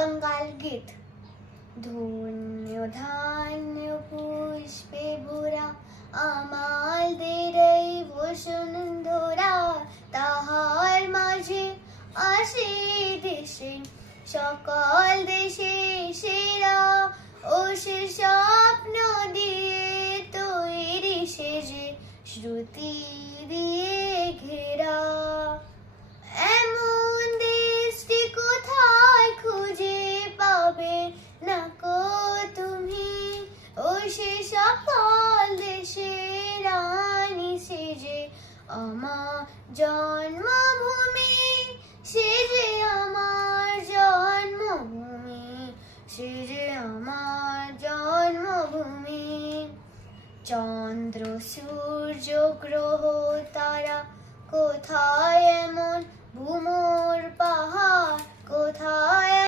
बंगाल गीत। ধন্য ধান্য পুষ্পে ভরা আমাদের এই বসুন্ধরা, তাহার মাঝে আসে দেশে সকল দেশে সেরা, ও সে স্বপ্ন দিয়ে তৈরি সেজে শ্রুতি দিয়ে ঘেরা। এমন দেশটি কোথায় খুঁজে পাবে না কো তুমি, ও সে সকল দেশের রানী সেজে আমার জন্মভূমি, সেজে আমার জন্মভূমি, সেজে আমার জন্মভূমি। চন্দ্র সূর্য গ্রহ তারা কোথায় এমন